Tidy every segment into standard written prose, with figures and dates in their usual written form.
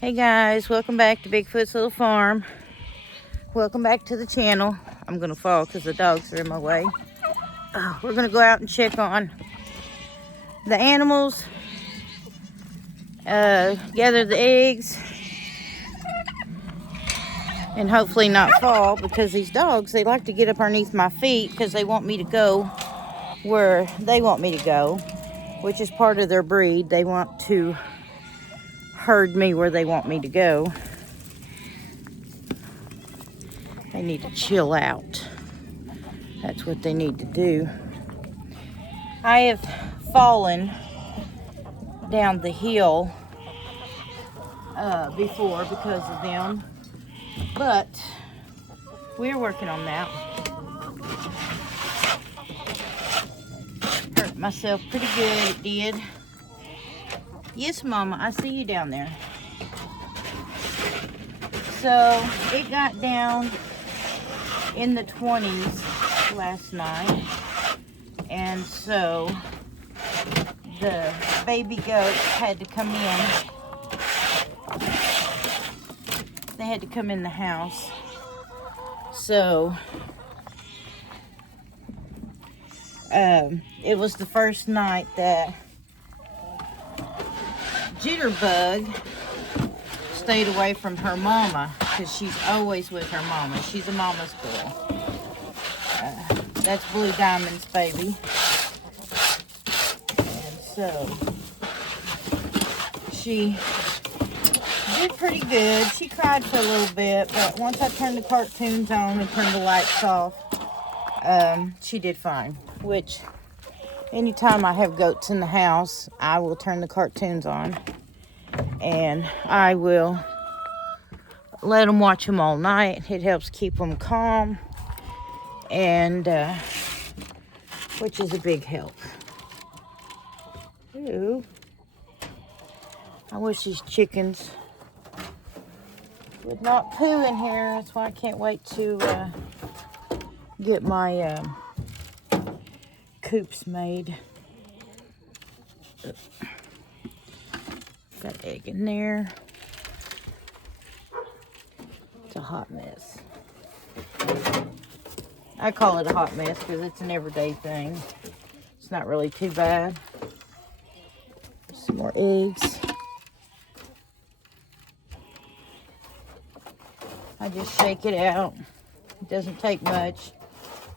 Hey guys, welcome back to Bigfoot's Little Farm. Welcome back to the channel. I'm gonna fall because the dogs are in my way. We're gonna go out and check on the animals, gather the eggs, and hopefully not fall, because these dogs, they like to get up underneath my feet because they want me to go where they want me to go, which is part of their breed. They want to herd me where they want me to go. They need to chill out. That's what they need to do. I have fallen down the hill before because of them, but we're working on that. Hurt myself pretty good, it did. Yes, Mama, I see you down there. So it got down in the 20s last night, and so the baby goats had to come in. They had to come in the house. So it was the first night that Jitterbug stayed away from her mama, because she's always with her mama. She's a mama's girl. That's Blue Diamond's baby. And so she did pretty good. She cried for a little bit, but once I turned the cartoons on and turned the lights off, she did fine. Which, anytime I have goats in the house, I will turn the cartoons on, and I will let them watch them all night. It helps keep them calm, and which is a big help. Ooh, I wish these chickens would not poo in here. That's why I can't wait to get my coops made. Got egg in there. It's a hot mess. I call it a hot mess because it's an everyday thing. It's not really too bad. Some more eggs. I just shake it out. It doesn't take much.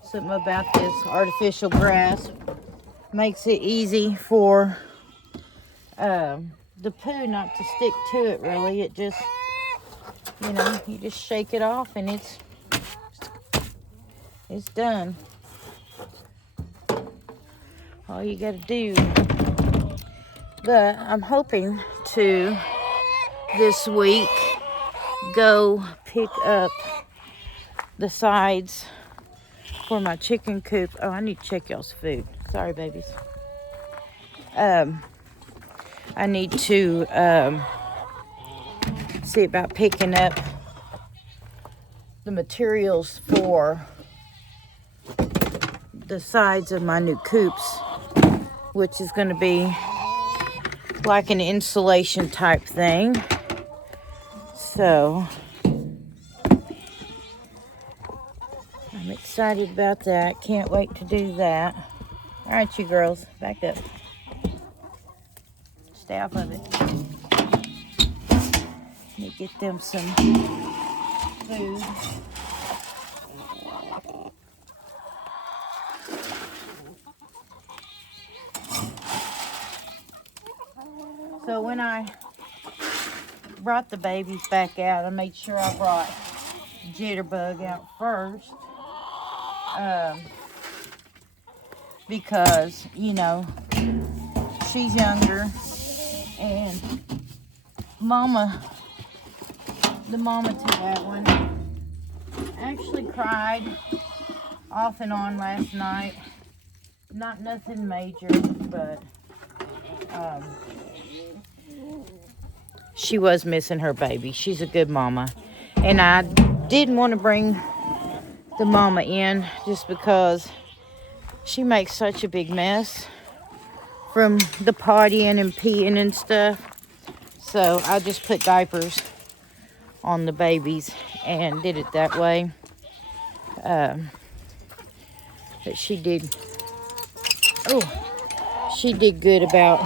Something about this artificial grass makes it easy for the poo not to stick to it, really. It just, you just shake it off and it's done. All you gotta do. But I'm hoping to, this week, go pick up the sides for my chicken coop. Oh, I need to check y'all's food. Sorry, babies. I need to see about picking up the materials for the sides of my new coops, which is going to be like an insulation type thing. So I'm excited about that. Can't wait to do that. All right, you girls, back up. Stay off of it. Let me get them some food. So when I brought the babies back out, I made sure I brought Jitterbug out first. Because, she's younger, and the mama to that one actually cried off and on last night. Not nothing major, but she was missing her baby. She's a good mama, and I didn't want to bring the mama in just because she makes such a big mess from the pottying and peeing and stuff. So I just put diapers on the babies and did it that way. But she did, she did good about,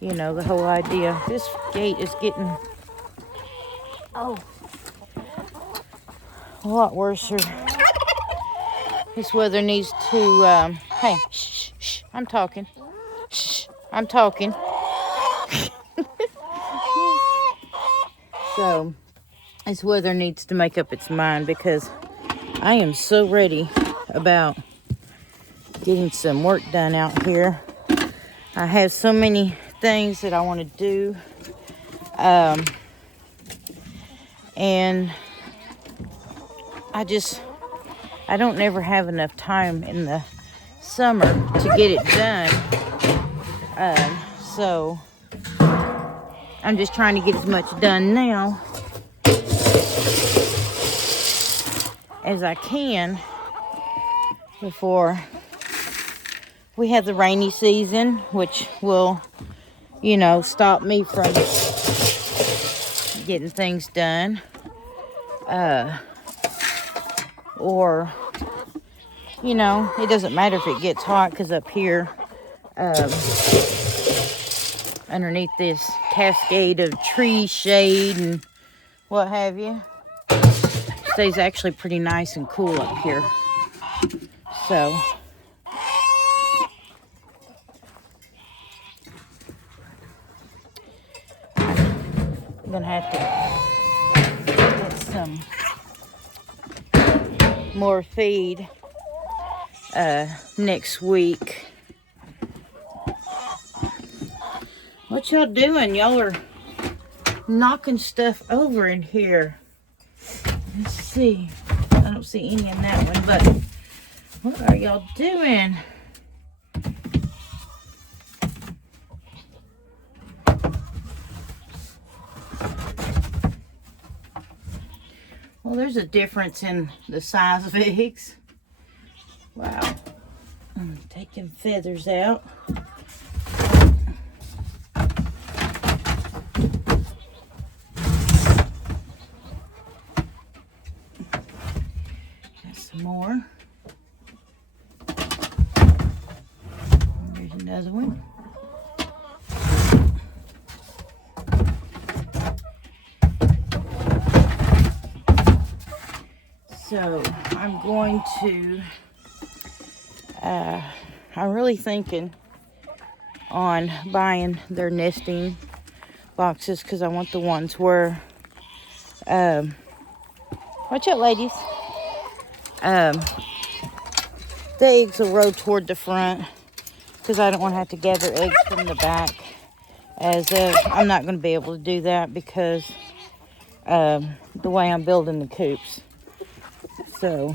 you know, the whole idea. This gate is getting, a lot worse. This weather needs to, hey, shh, shh, I'm talking. Shh, I'm talking. So, this weather needs to make up its mind because I am so ready about getting some work done out here. I have so many things that I want to do. And I don't never have enough time in the summer to get it done. So I'm just trying to get as much done now as I can before we have the rainy season, which will, you know, stop me from getting things done. Or, you know, it doesn't matter if it gets hot because up here, underneath this cascade of tree shade and what have you, stays actually pretty nice and cool up here. So I'm gonna have to get some more feed next week. What y'all doing? Y'all are knocking stuff over in here. Let's see. I don't see any in that one, but what are y'all doing? Well, there's a difference in the size of eggs. Wow. I'm taking feathers out. Got some more. There's another one. So I'm going to, I'm really thinking on buying their nesting boxes because I want the ones where, watch out ladies, the eggs will roll toward the front because I don't want to have to gather eggs from the back, as I'm not going to be able to do that because the way I'm building the coops. So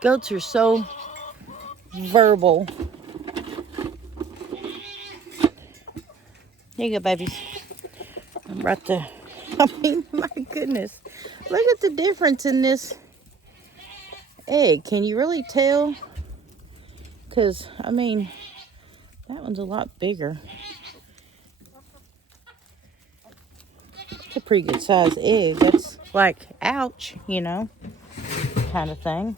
goats are so verbal. Here you go, babies. I brought the, I mean, my goodness. Look at the difference in this egg. Can you really tell? Because, I mean, that one's a lot bigger. It's a pretty good size egg. That's like, ouch, you know, kind of thing.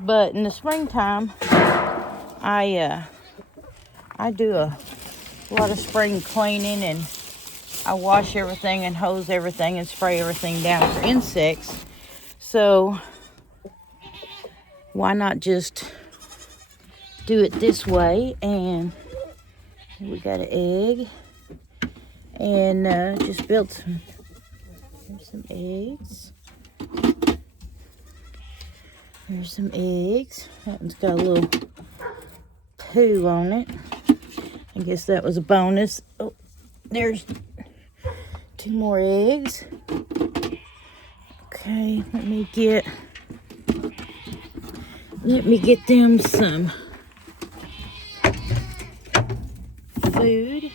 But in the springtime, I do a lot of spring cleaning, and I wash everything and hose everything and spray everything down for insects. So why not just do it this way? And we got an egg, and just built some. Here's some eggs. Here's some eggs. That one's got a little poo on it. I guess that was a bonus. Oh, there's 2 more eggs. Okay, let me get Let me get them some food.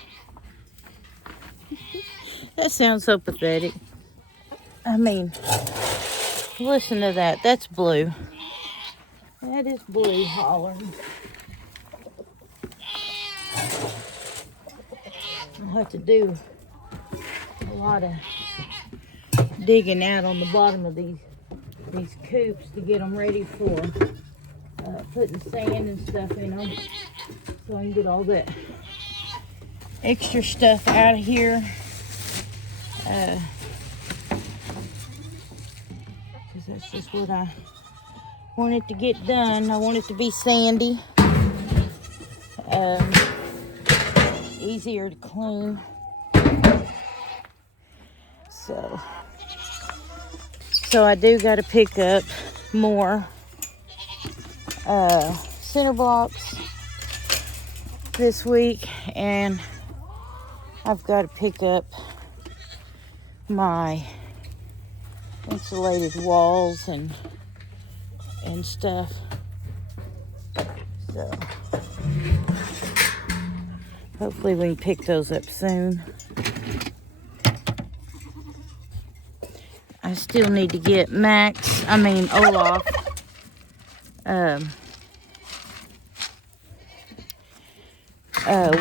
That sounds so pathetic. I mean, listen to that. That's Blue. That is Blue hollering. I'll have to do a lot of digging out on the bottom of these coops to get them ready for putting sand and stuff in them, so I can get all that extra stuff out of here. Because that's just what I want it to get done. I want it to be sandy, easier to clean. So I do got to pick up more cinder blocks this week, and I've got to pick up my insulated walls and stuff. So hopefully we can pick those up soon. I still need to get Olaf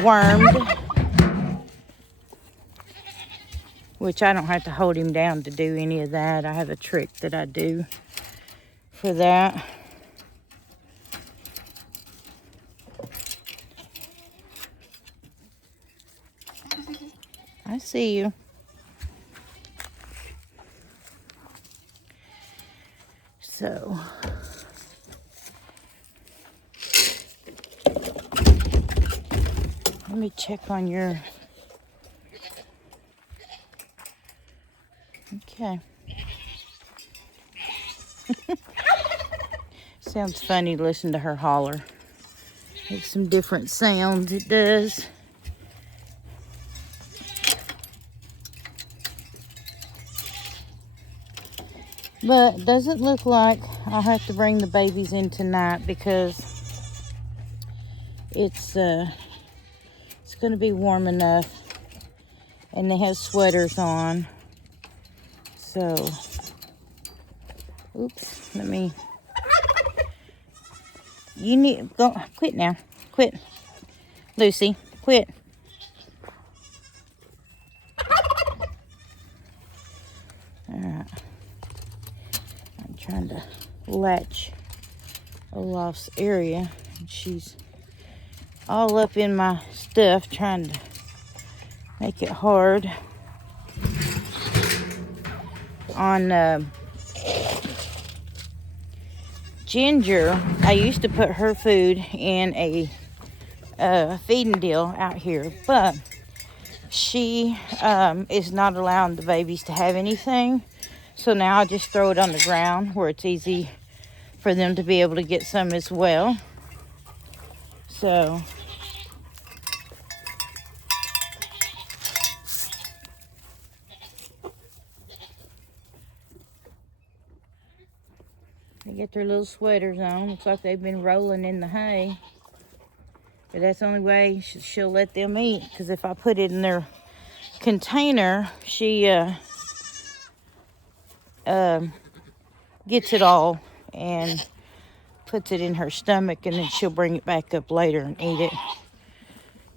wormed, which I don't have to hold him down to do any of that. I have a trick that I do for that. I see you. So let me check on your... Okay. Sounds funny to listen to her holler. Makes some different sounds, it does. But it doesn't look like I'll have to bring the babies in tonight, because it's going to be warm enough, and they have sweaters on. So, oops, you need, go, quit now, quit. Lucy, quit. Alright. I'm trying to latch Olaf's area, and she's all up in my stuff trying to make it hard. On Ginger, I used to put her food in a feeding deal out here, but she is not allowing the babies to have anything. So now I just throw it on the ground where it's easy for them to be able to get some as well. So they get their little sweaters on. Looks like they've been rolling in the hay. But that's the only way she'll let them eat. Because if I put it in their container, she gets it all and puts it in her stomach. And then she'll bring it back up later and eat it.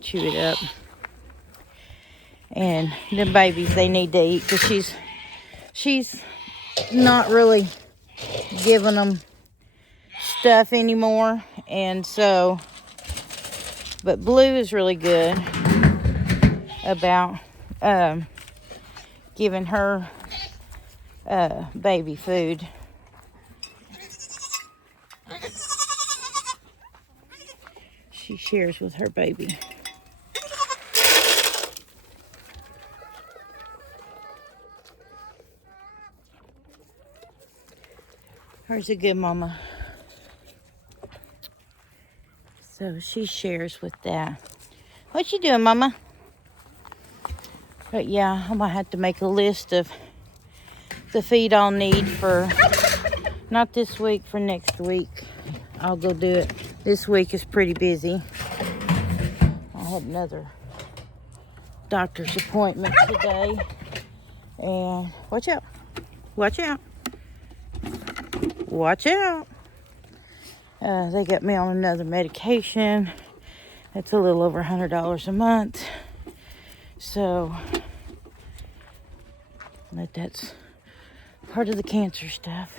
Chew it up. And the babies, they need to eat. Because she's not really giving them stuff anymore, and so, but Blue is really good about giving her baby food. She shares with her baby. Hers a good mama. So she shares with that. What you doing, mama? But yeah, I might have to make a list of the feed I'll need for, not this week, for next week. I'll go do it. This week is pretty busy. I had another doctor's appointment today. And watch out. Watch out. Watch out. They got me on another medication. It's a little over $100 a month. So, but that's part of the cancer stuff.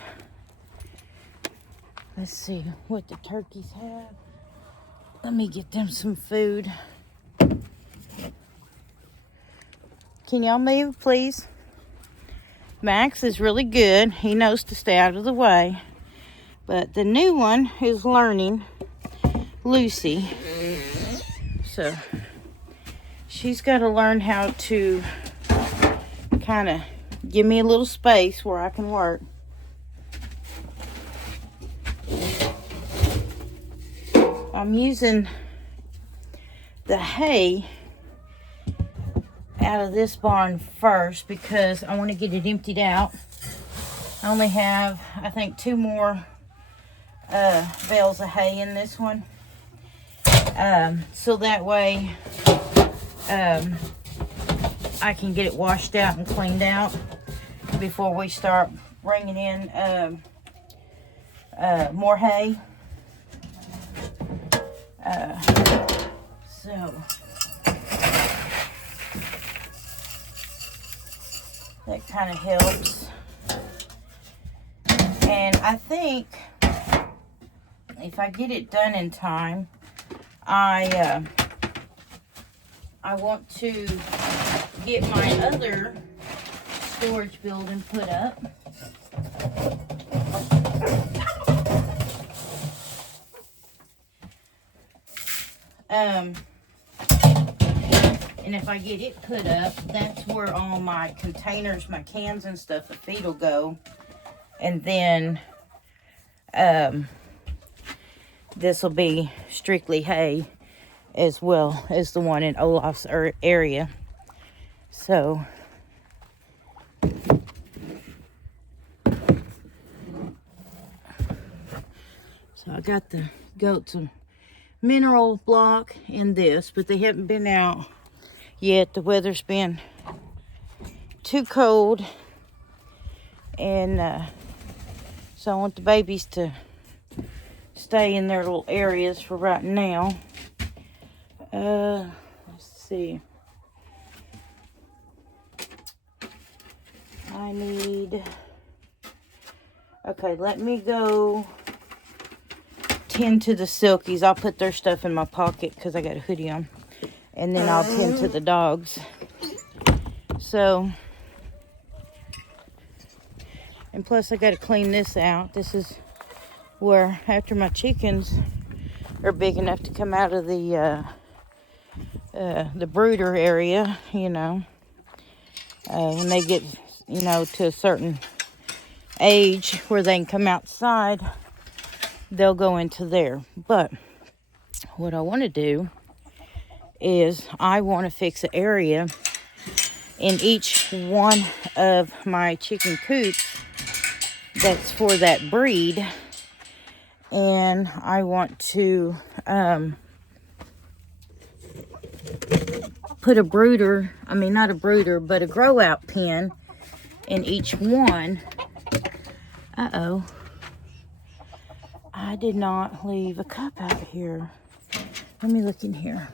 Let's see what the turkeys have. Let me get them some food. Can y'all move, please? Max is really good. He knows to stay out of the way. But the new one is learning, Lucy. So she's got to learn how to kind of give me a little space where I can work. I'm using the hay out of this barn first because I want to get it emptied out. I only have, I think, 2 more bales of hay in this one. So that way I can get it washed out and cleaned out before we start bringing in more hay. So that kind of helps. And I think if I get it done in time, I want to get my other storage building put up. And if I get it put up, that's where all my containers, my cans and stuff of feed will go. And then this will be strictly hay as well as the one in Olaf's area. So I got the goats a mineral block in this, but they haven't been out yet. The weather's been too cold, and so I want the babies to stay in their little areas for right now. Let's see. I need... Okay, let me go tend to the silkies. I'll put their stuff in my pocket because I got a hoodie on. And then I'll tend to the dogs. So, and plus I got to clean this out. This is where, after my chickens are big enough to come out of the brooder area, you know, when they get, you know, to a certain age where they can come outside, they'll go into there. But what I want to do is I want to fix an area in each one of my chicken coops that's for that breed. And I want to put a brooder, I mean not a brooder, but a grow out pen in each one. Uh-oh. I did not leave a cup out here. Let me look in here.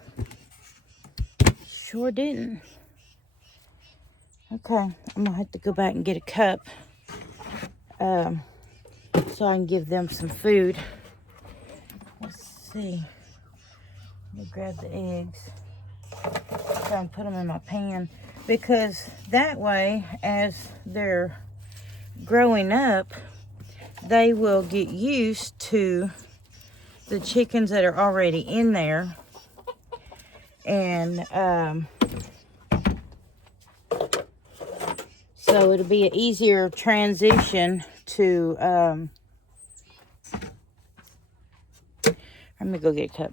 Sure didn't. Okay, I'm gonna have to go back and get a cup so I can give them some food. Let's see. Let me grab the eggs so I can put them in my pan, because that way, as they're growing up, they will get used to the chickens that are already in there. And so it'll be an easier transition to let me go get a cup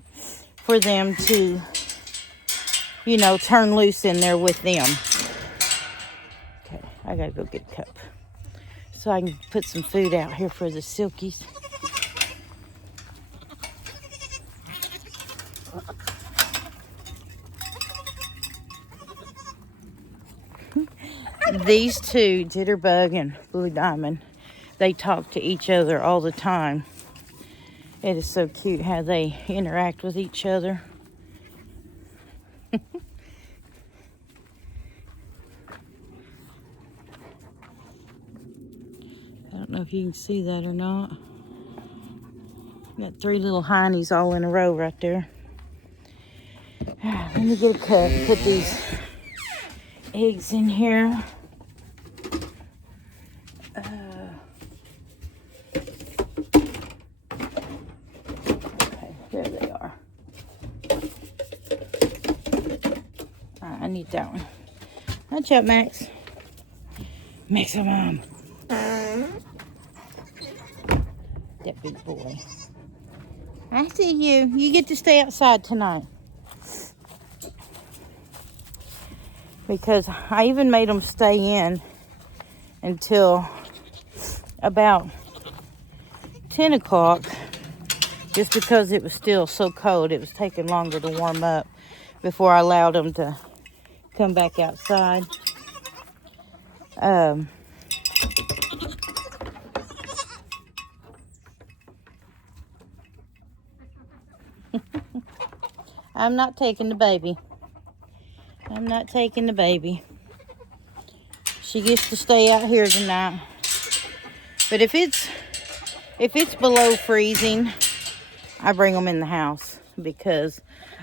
for them to, you know, turn loose in there with them. Okay, I gotta go get a cup so I can put some food out here for the silkies. These two, Jitterbug and Blue Diamond, they talk to each other all the time. It is so cute how they interact with each other. I don't know if you can see that or not. Got 3 little heinies all in a row right there. Let me get a cup, put these eggs in here. Okay, there they are. Alright, I need that one. Watch out, Max. Max, mom. That big boy. I see you. You get to stay outside tonight. Because I even made them stay in until about 10 o'clock. Just because it was still so cold. It was taking longer to warm up before I allowed them to come back outside. I'm not taking the baby. I'm not taking the baby. She gets to stay out here tonight. But if it's below freezing, I bring them in the house because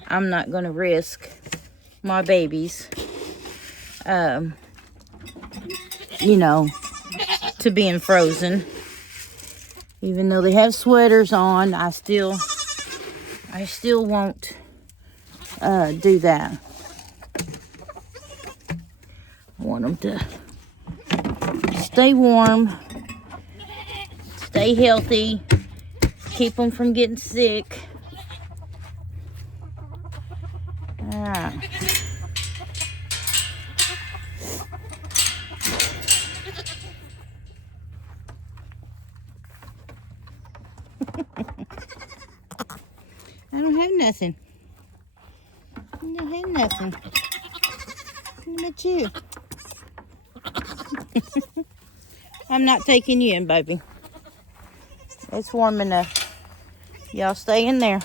I'm not going to risk my babies, you know, to being frozen. Even though they have sweaters on, I still won't do that. I want them to stay warm, stay healthy, keep them from getting sick. All right. I don't have nothing. I don't have nothing. What about you? I'm not taking you in, baby. It's warm enough. Y'all stay in there.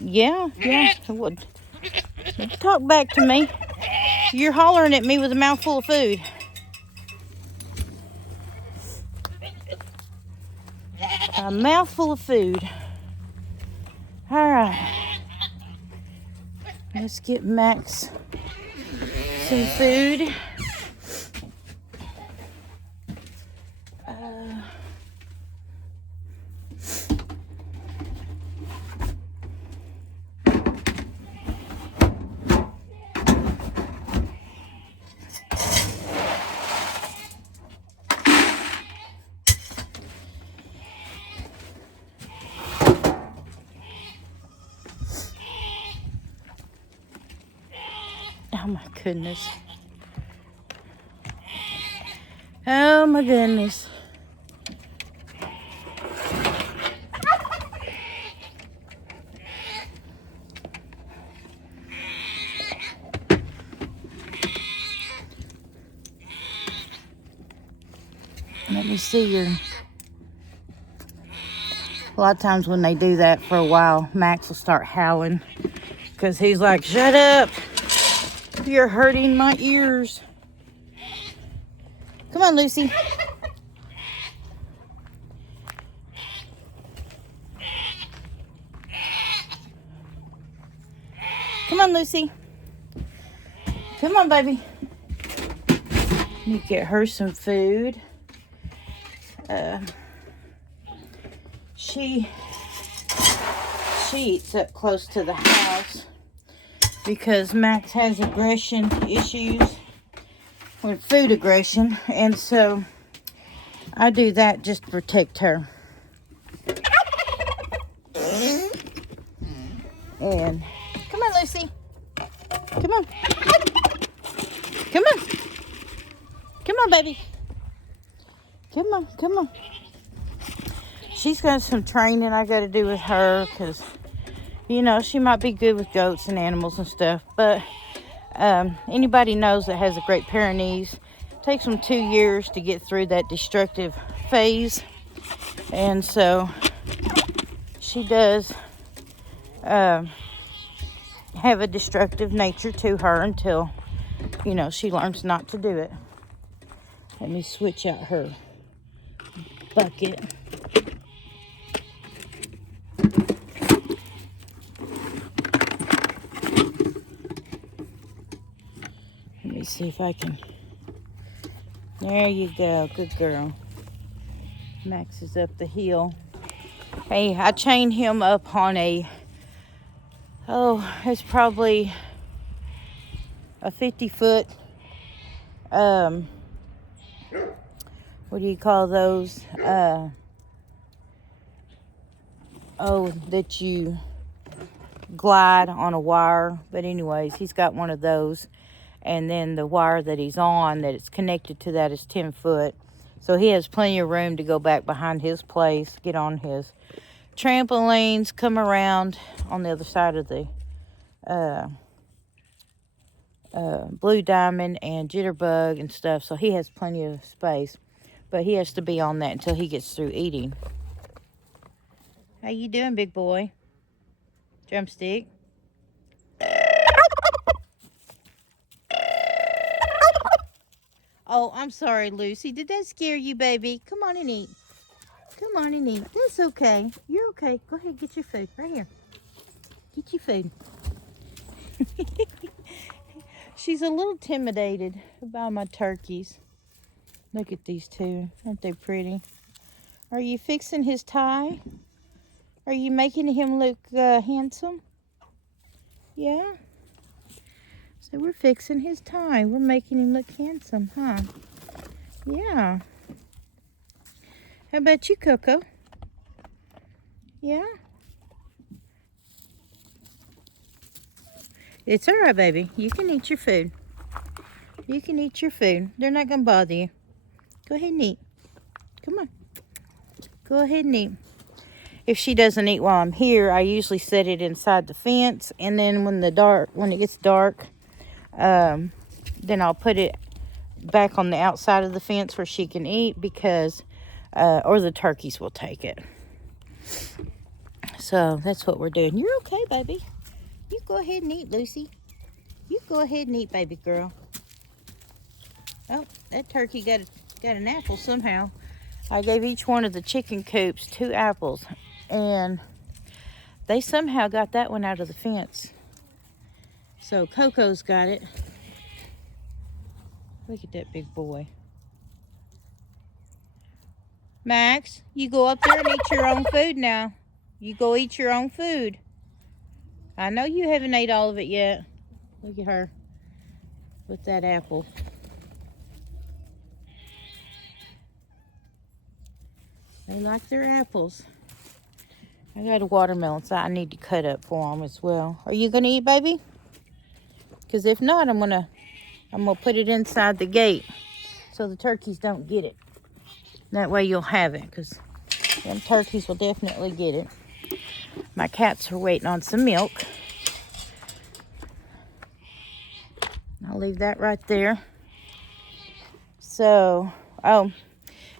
Yeah. Would talk back to me. You're hollering at me with a mouthful of food. A mouthful of food. All right. Let's get Max some food. Oh my goodness. Oh my goodness. Let me see your... A lot of times when they do that for a while, Max will start howling because he's like, shut up. You're hurting my ears. Come on, Lucy. Come on, Lucy. Come on, baby. Let me get her some food. She eats up close to the house because Max has aggression issues with food aggression, and so I do that just to protect her. And come on, Lucy. Come on. Come on. Come on, baby. Come on, come on. She's got some training I got to do with her because, you know, she might be good with goats and animals and stuff. But Anybody knows that has a Great Pyrenees, it takes them 2 years to get through that destructive phase. And so she does have a destructive nature to her until, you know, she learns not to do it. Let me switch out her bucket. Let me see if I can. There you go. Good girl. Max is up the hill. Hey, I chained him up on it's probably a 50-foot, what do you call those? That you glide on a wire. But anyways, he's got one of those. And then the wire that he's on, that it's connected to, that is 10 foot. So he has plenty of room to go back behind his place, get on his trampolines, come around on the other side of the Blue Diamond and Jitterbug and stuff. So he has plenty of space. But he has to be on that until he gets through eating. How you doing, big boy? Drumstick? Oh, I'm sorry, Lucy. Did that scare you, baby? Come on and eat. Come on and eat. That's okay. You're okay. Go ahead, get your food. Right here. Get your food. She's a little intimidated by my turkeys. Look at these two. Aren't they pretty? Are you fixing his tie? Are you making him look handsome? Yeah? So we're fixing his tie. We're making him look handsome, huh? Yeah. How about you, Coco? Yeah? It's all right, baby. You can eat your food. You can eat your food. They're not going to bother you. Go ahead and eat. Come on. Go ahead and eat. If she doesn't eat while I'm here, I usually set it inside the fence. And then when it gets dark, then I'll put it back on the outside of the fence where she can eat, because or the turkeys will take it. So that's what we're doing. You're okay, baby. You go ahead and eat, Lucy. You go ahead and eat, baby girl. Oh, that turkey got an apple somehow. I gave each one of the chicken coops 2 apples, and they somehow got that one out of the fence. So Coco's got it. Look at that big boy. Max, you go up there and eat your own food now. You go eat your own food. I know you haven't ate all of it yet. Look at her with that apple. They like their apples. I got a watermelon, so I need to cut up for them as well. Are you gonna eat, baby? Because if not, I'm gonna put it inside the gate so the turkeys don't get it. That way you'll have it, because them turkeys will definitely get it. My cats are waiting on some milk. I'll leave that right there. So, oh,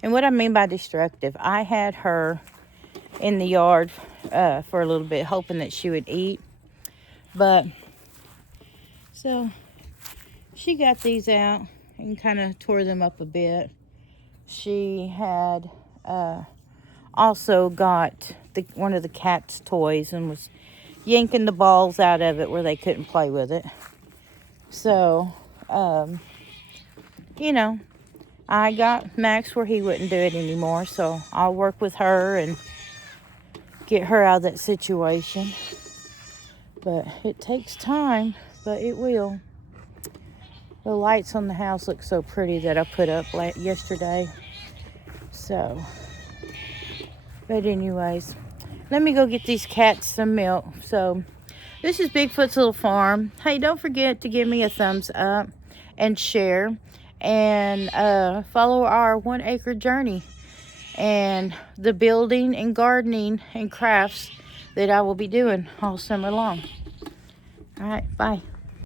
and what I mean by destructive, I had her in the yard for a little bit, hoping that she would eat. But, so, she got these out and kind of tore them up a bit. She had also got one of the cat's toys and was yanking the balls out of it where they couldn't play with it. So, you know, I got Max where he wouldn't do it anymore. So I'll work with her and get her out of that situation. But it takes time, but it will. The lights on the house look so pretty that I put up yesterday. So, but anyways, let me go get these cats some milk. So, this is Bigfoot's Little Farm. Hey, don't forget to give me a thumbs up and share. And follow our 1 acre journey. And the building and gardening and crafts that I will be doing all summer long. All right, bye.